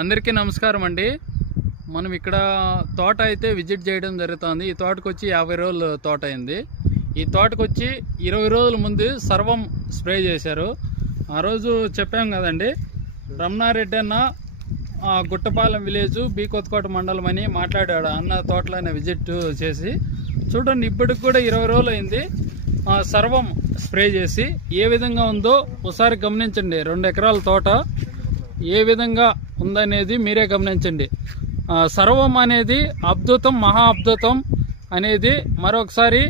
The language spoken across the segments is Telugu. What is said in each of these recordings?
అందరికీ నమస్కారం అండి. మనం ఇక్కడ తోట అయితే విజిట్ చేయడం జరుగుతుంది. ఈ తోటకు వచ్చి 50 రోజులు తోట అయింది. ఈ తోటకు వచ్చి 20 రోజుల ముందు సర్వం స్ప్రే చేశారు. ఆ రోజు చెప్పాం కదండి, రమణారెడ్డి అన్న గుట్టపాలెం విలేజ్ బి కొత్తకోట మండలం అని మాట్లాడాడు. అన్న తోటలోనే విజిట్ చేసి చూడండి, ఇప్పటికి కూడా 20 రోజులు అయింది సర్వం స్ప్రే చేసి. ఏ విధంగా ఉందో ఒకసారి గమనించండి. 2 ఎకరాల తోట ఏ విధంగా ఉందనేది మీరే గమనించండి. సర్వం అనేది అద్భుతం, మహా అద్భుతం అనేది మరొకసారి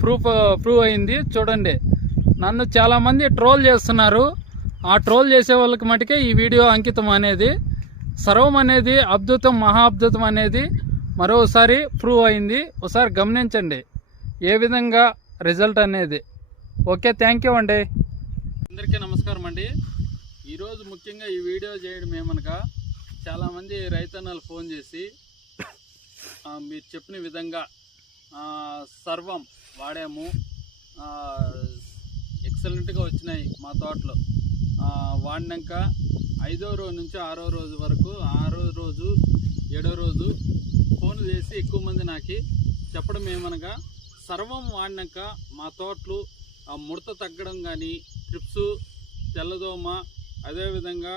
ప్రూవ్ అయింది. చూడండి, నన్ను చాలామంది ట్రోల్ చేస్తున్నారు. ఆ ట్రోల్ చేసే వాళ్ళకి మటుకే ఈ వీడియో అంకితం అనేది. సర్వం అనేది అద్భుతం, మహా అద్భుతం అనేది మరోసారి ప్రూవ్ అయింది. ఒకసారి గమనించండి ఏ విధంగా రిజల్ట్ అనేది. ఓకే, థ్యాంక్ యూ అండి. అందరికీ నమస్కారం అండి. ఈరోజు ముఖ్యంగా ఈ వీడియో చేయడం ఏమనగా, చాలామంది రైతన్నలు ఫోన్ చేసి మీరు చెప్పిన విధంగా సర్వం వాడాము, ఎక్సలెంట్గా వచ్చినాయి మా తోటలో. వాడినాక 5వ రోజు నుంచి 6వ రోజు వరకు, 6వ రోజు 7వ రోజు ఫోన్లు చేసి ఎక్కువ మంది నాకు చెప్పడం ఏమనగా, సర్వం వాడినాక మా తోటలు ముడత తగ్గడం కానీ, ట్రిప్స్, తెల్లదోమ, అదేవిధంగా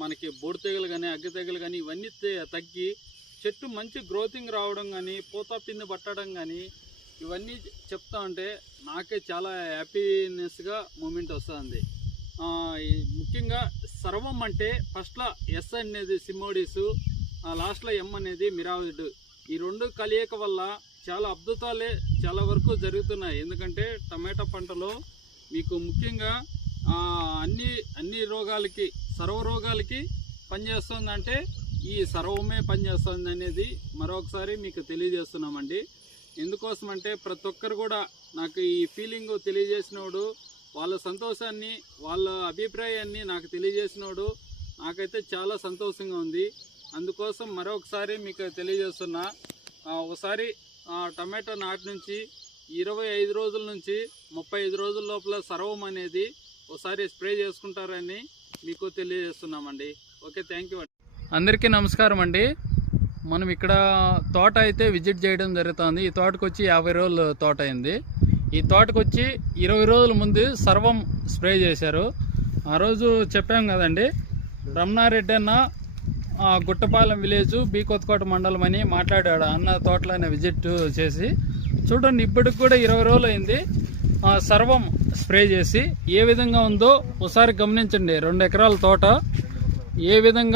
మనకి బొడి తెగులు కానీ, అగ్గి తెగులు కానీ ఇవన్నీ తగ్గి చెట్టు మంచి గ్రోతింగ్ రావడం కానీ, పూత పిండి పట్టడం కానీ ఇవన్నీ చెప్తా ఉంటే నాకే చాలా హ్యాపీనెస్గా మూమెంట్ వస్తుంది. ముఖ్యంగా సర్వం అంటే ఫస్ట్లో ఎస్ అనేది సిమోడిస్, లాస్ట్లో ఎం అనేది మిరావిడ్. ఈ 2 కలియక వల్ల చాలా అద్భుతాలే చాలా వరకు జరుగుతున్నాయి. ఎందుకంటే టమాటా పంటలో మీకు ముఖ్యంగా అన్ని రోగాలకి, సర్వ రోగాలకి పనిచేస్తుందంటే ఈ సర్వమే పనిచేస్తుంది అనేది మరొకసారి మీకు తెలియజేస్తున్నామండి. ఎందుకోసమంటే ప్రతి ఒక్కరు కూడా నాకు ఈ ఫీలింగ్ తెలియజేసినోడు, వాళ్ళ సంతోషాన్ని, వాళ్ళ అభిప్రాయాన్ని నాకు తెలియజేసినోడు నాకైతే చాలా సంతోషంగా ఉంది. అందుకోసం మరొకసారి మీకు తెలియజేస్తున్నా. ఒకసారి టమాటా నాటి నుంచి 25 రోజుల నుంచి 35 రోజుల లోపల సర్వం అనేది ఒకసారి స్ప్రే చేసుకుంటారని మీకు తెలియజేస్తున్నామండి. ఓకే, థ్యాంక్ యూ అండి. అందరికీ నమస్కారం అండి. మనం ఇక్కడ తోట అయితే విజిట్ చేయడం జరుగుతుంది. ఈ తోటకు వచ్చి 50 రోజులు తోట అయింది. ఈ తోటకు వచ్చి 20 రోజుల ముందు సర్వం స్ప్రే చేశారు. ఆ రోజు చెప్పాం కదండి, రమణారెడ్డి అన్న గుట్టపాలెం విలేజ్ బి కొత్తకోట మండలం అని మాట్లాడాడు. అన్న తోటలోనే విజిట్ చేసి చూడండి, ఇప్పటికి కూడా 20 రోజులు అయింది సర్వం స్ప్రే చేసి. ఏ విధంగా ఉందో ఒకసారి గమనించండి. 2 ఎకరాల తోట ఏ విధంగా